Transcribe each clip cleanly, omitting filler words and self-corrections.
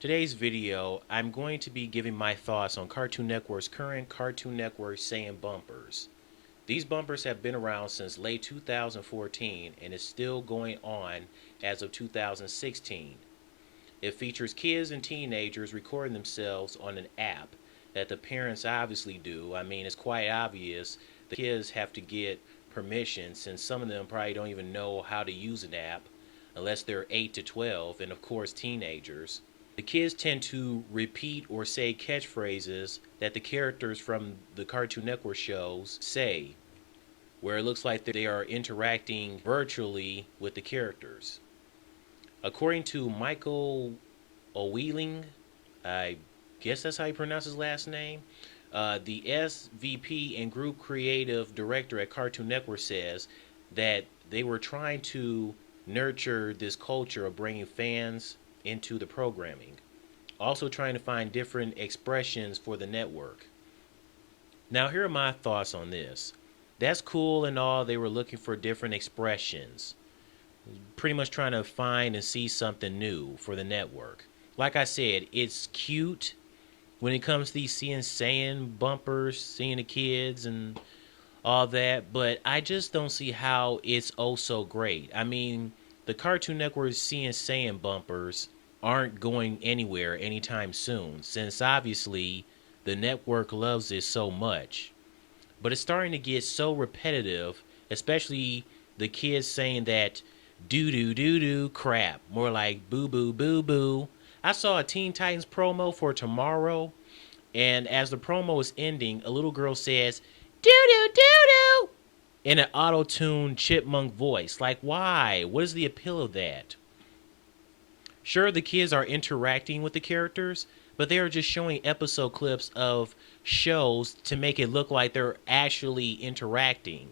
Today's video, I'm going to be giving my thoughts on Cartoon Network's current Cartoon Network Sayin bumpers. These bumpers have been around since late 2014 and is still going on as of 2016. It features kids and teenagers recording themselves on an app that the parents obviously do. I mean, it's quite obvious the kids have to get permission since some of them probably don't even know how to use an app unless they're 8 to 12 and of course teenagers. The kids tend to repeat or say catchphrases that the characters from the Cartoon Network shows say, where it looks like they are interacting virtually with the characters. According to Michael O'Wheeling, I guess that's how you pronounce his last name, the SVP and Group Creative Director at Cartoon Network says that they were trying to nurture this culture of bringing fans into the programming. Also trying to find different expressions for the network. Now here are my thoughts on this. That's cool and all, they were looking for different expressions. Pretty much trying to find and see something new for the network. Like I said, it's cute when it comes to these Sayin bumpers, seeing the kids and all that, but I just don't see how it's oh so great. I mean, the Cartoon Network Sayin bumpers aren't going anywhere anytime soon, since obviously the network loves it so much. But it's starting to get so repetitive, especially the kids saying that doo doo doo doo crap, more like boo boo boo boo. I saw a Teen Titans promo for tomorrow, and as the promo is ending, a little girl says doo doo doo doo in an auto-tuned chipmunk voice. Like, why? What is the appeal of that? Sure, the kids are interacting with the characters, but they are just showing episode clips of shows to make it look like they're actually interacting.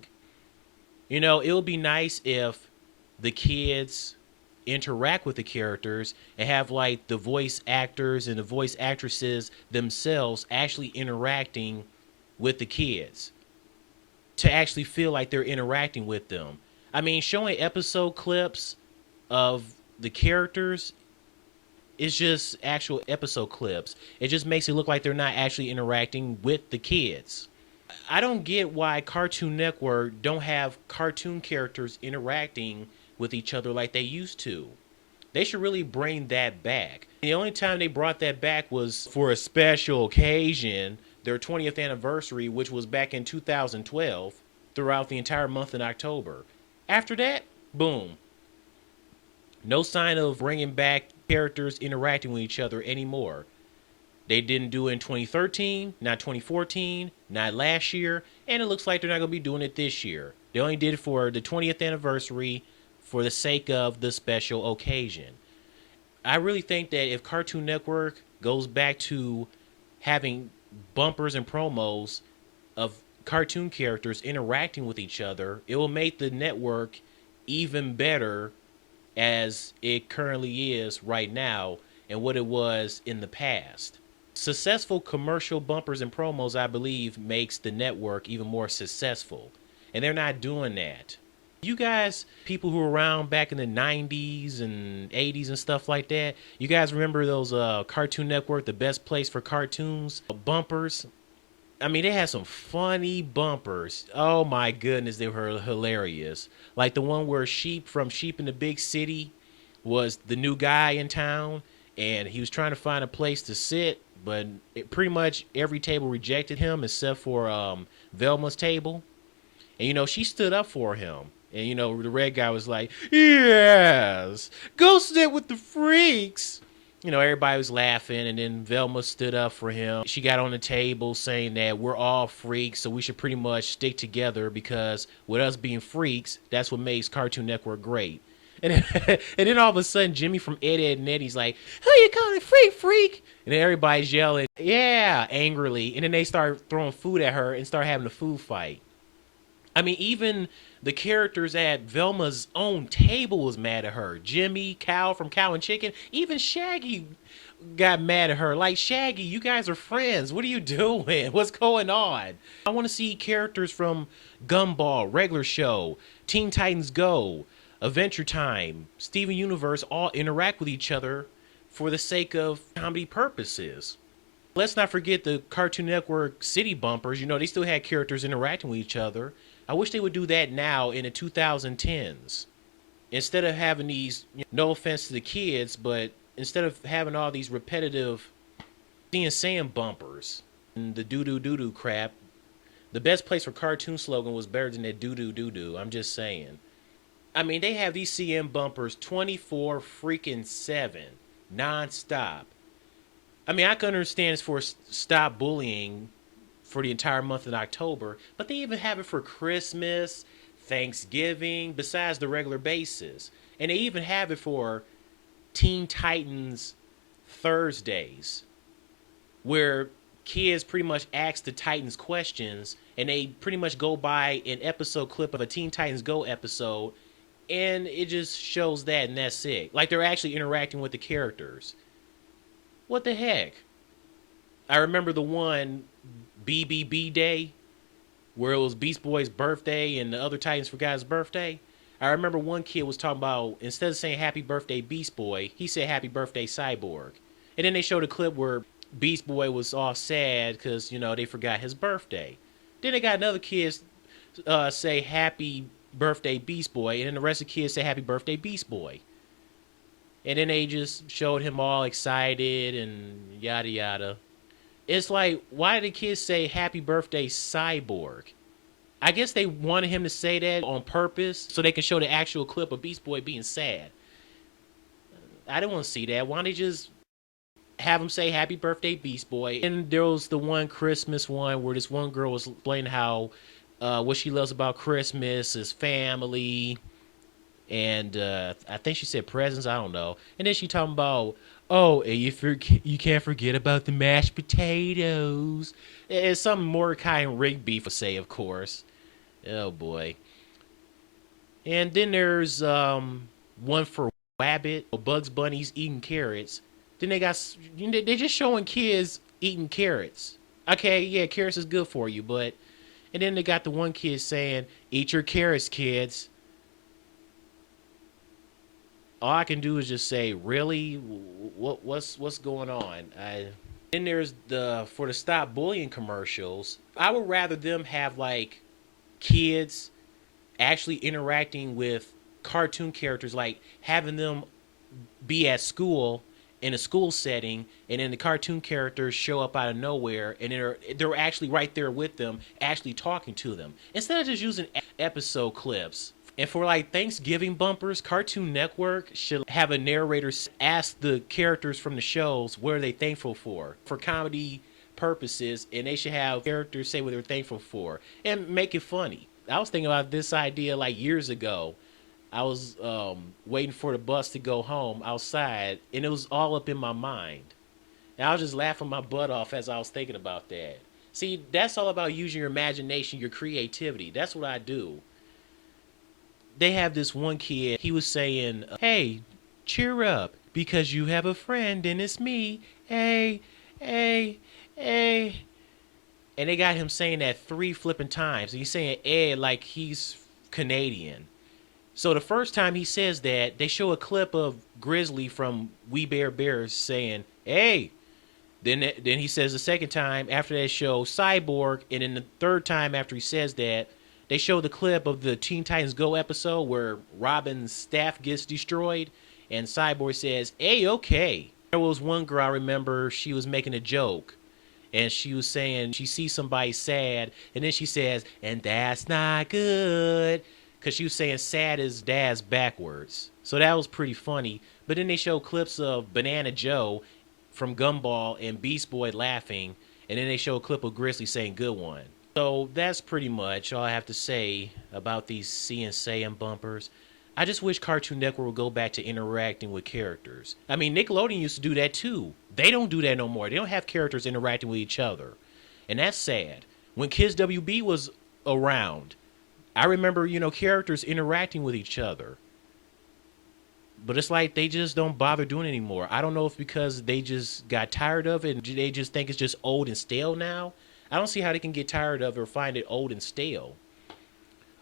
You know, it would be nice if the kids interact with the characters and have like the voice actors and the voice actresses themselves actually interacting with the kids to actually feel like they're interacting with them. I mean, showing episode clips of the characters is just actual episode clips. It just makes it look like they're not actually interacting with the kids. I don't get why Cartoon Network don't have cartoon characters interacting with each other like they used to. They should really bring that back. The only time they brought that back was for a special occasion, their 20th anniversary, which was back in 2012, throughout the entire month in October. After that, boom. No sign of bringing back characters interacting with each other anymore. They didn't do it in 2013, not 2014, not last year, and it looks like they're not going to be doing it this year. They only did it for the 20th anniversary for the sake of the special occasion. I really think that if Cartoon Network goes back to having bumpers and promos of cartoon characters interacting with each other, it will make the network even better as it currently is right now and what it was in the past. Successful commercial bumpers and promos, I believe, makes the network even more successful. And they're not doing that. You guys, people who were around back in the 90s and 80s and stuff like that, you guys remember those Cartoon Network, the best place for cartoons, bumpers? I mean, they had some funny bumpers. Oh my goodness, they were hilarious. Like the one where Sheep from Sheep in the Big City was the new guy in town, and he was trying to find a place to sit, but pretty much every table rejected him except for Velma's table. And, you know, she stood up for him. And, you know, the red guy was like, yes, go sit with the freaks. You know, everybody was laughing, and then Velma stood up for him. She got on the table saying that we're all freaks, so we should pretty much stick together because with us being freaks, that's what makes Cartoon Network great. And then, and then all of a sudden, Jimmy from Ed, Edd n Eddy's like, who you calling freak? And then everybody's yelling, yeah, angrily. And then they start throwing food at her and start having a food fight. I mean, even the characters at Velma's own table was mad at her. Jimmy, Cow from Cow and Chicken, even Shaggy got mad at her. Like, Shaggy, you guys are friends. What are you doing? What's going on? I want to see characters from Gumball, Regular Show, Teen Titans Go, Adventure Time, Steven Universe all interact with each other for the sake of comedy purposes. Let's not forget the Cartoon Network city bumpers. You know, they still had characters interacting with each other. I wish they would do that now in the 2010s. Instead of having these, no offense to the kids, but instead of having all these repetitive Sayin bumpers and the doo doo doo doo crap, the best place for cartoon slogan was better than that doo doo doo doo. I'm just saying. I mean, they have these CM bumpers 24 freaking 7, nonstop. I mean, I can understand it's for stop bullying for the entire month of October, but they even have it for Christmas, Thanksgiving, besides the regular basis. And they even have it for Teen Titans Thursdays, where kids pretty much ask the Titans questions and they pretty much go by an episode clip of a Teen Titans Go episode, and it just shows that and that's it. Like they're actually interacting with the characters. What the heck? I remember the one BBB Day where it was Beast Boy's birthday and the other Titans forgot his birthday. I remember one kid was talking about, instead of saying happy birthday Beast Boy, he said happy birthday Cyborg. And then they showed a clip where Beast Boy was all sad because, you know, they forgot his birthday. Then they got another kid say happy birthday Beast Boy, and then the rest of the kids say happy birthday Beast Boy. And then they just showed him all excited and yada yada. It's like, why did the kids say happy birthday Cyborg? I guess they wanted him to say that on purpose so they can show the actual clip of Beast Boy being sad. I didn't want to see that. Why don't they just have him say happy birthday Beast Boy? And there was the one Christmas one where this one girl was explaining how what she loves about Christmas is family. And I think she said presents. I don't know. And then she talking about, oh, and you can't forget about the mashed potatoes. It's something Mordecai and Rigby would say, of course. Oh boy. And then there's one for Wabbit. Bugs Bunny's eating carrots. Then they're just showing kids eating carrots. Okay, yeah, carrots is good for you, but and then they got the one kid saying, "Eat your carrots, kids." All I can do is just say, really? What's going on? Then there's for the stop bullying commercials. I would rather them have like kids actually interacting with cartoon characters, like having them be at school in a school setting, and then the cartoon characters show up out of nowhere, and they're actually right there with them, actually talking to them, instead of just using episode clips. And for like Thanksgiving bumpers, Cartoon Network should have a narrator ask the characters from the shows what are they thankful for comedy purposes, and they should have characters say what they're thankful for and make it funny. I was thinking about this idea like years ago. I was waiting for the bus to go home outside, and it was all up in my mind. And I was just laughing my butt off as I was thinking about that. See, that's all about using your imagination, your creativity. That's what I do. They have this one kid, he was saying, hey, cheer up, because you have a friend, and it's me. Hey, hey, hey. And they got him saying that 3 flipping times. And he's saying, like he's Canadian. So the first time he says that, they show a clip of Grizzly from We Bare Bears saying, hey. Then he says the second time, after that show, Cyborg. And then the third time after he says that, they show the clip of the Teen Titans Go episode where Robin's staff gets destroyed. And Cyborg says, hey, okay. There was one girl I remember, she was making a joke. And she was saying she sees somebody sad. And then she says, and that's not good. Because she was saying sad is Daz backwards. So that was pretty funny. But then they show clips of Banana Joe from Gumball and Beast Boy laughing. And then they show a clip of Grizzly saying good one. So that's pretty much all I have to say about these Sayin bumpers. I just wish Cartoon Network would go back to interacting with characters. I mean, Nickelodeon used to do that too. They don't do that no more. They don't have characters interacting with each other. And that's sad. When Kids WB was around, I remember, characters interacting with each other. But it's like they just don't bother doing it anymore. I don't know if because they just got tired of it and they just think it's just old and stale now. I don't see how they can get tired of it or find it old and stale.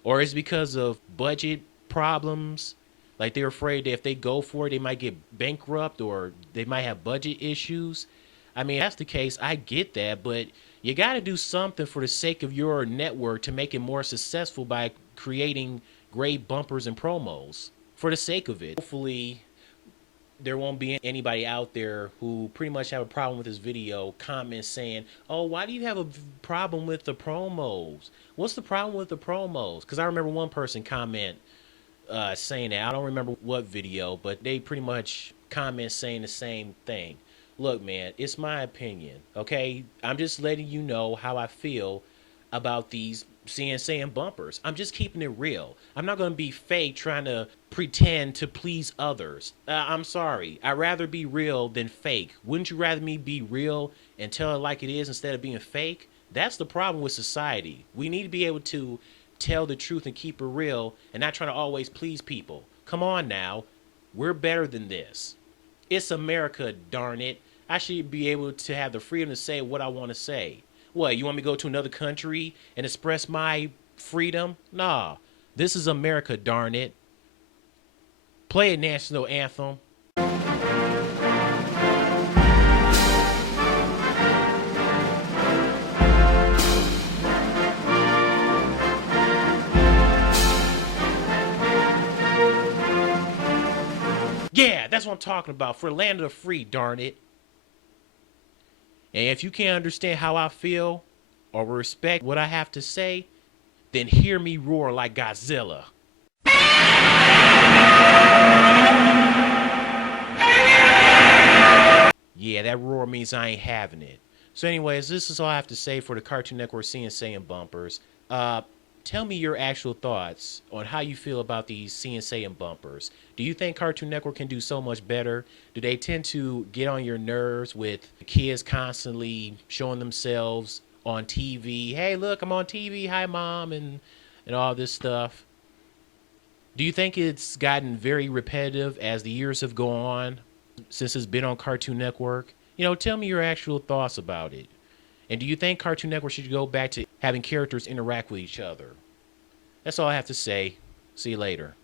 Or it's because of budget problems. Like they're afraid that if they go for it, they might get bankrupt or they might have budget issues. I mean, if that's the case, I get that, but you got to do something for the sake of your network to make it more successful by creating great bumpers and promos for the sake of it. Hopefully, there won't be anybody out there who pretty much have a problem with this video comment saying, oh, why do you have a problem with the promos? What's the problem with the promos? Because I remember one person comment saying that. I don't remember what video, but they pretty much comment saying the same thing. Look, man, it's my opinion, okay? I'm just letting you know how I feel about these Sayin bumpers. I'm just keeping it real. I'm not going to be fake trying to pretend to please others. I'm sorry. I'd rather be real than fake. Wouldn't you rather me be real and tell it like it is instead of being fake? That's the problem with society. We need to be able to tell the truth and keep it real and not trying to always please people. Come on now. We're better than this. It's America, darn it. I should be able to have the freedom to say what I want to say. What, you want me to go to another country and express my freedom? Nah. This is America, darn it. Play a national anthem. Yeah, that's what I'm talking about. For the land of the free, darn it. And if you can't understand how I feel or respect what I have to say, then hear me roar like Godzilla. Yeah, that roar means I ain't having it. So anyways, this is all I have to say for the Cartoon Network Sayin bumpers. Tell me your actual thoughts on how you feel about these Sayin bumpers. Do you think Cartoon Network can do so much better? Do they tend to get on your nerves with kids constantly showing themselves on TV? Hey, look, I'm on TV. Hi, Mom, and all this stuff. Do you think it's gotten very repetitive as the years have gone on since it's been on Cartoon Network? You know, tell me your actual thoughts about it. And do you think Cartoon Network should go back to having characters interact with each other? That's all I have to say. See you later.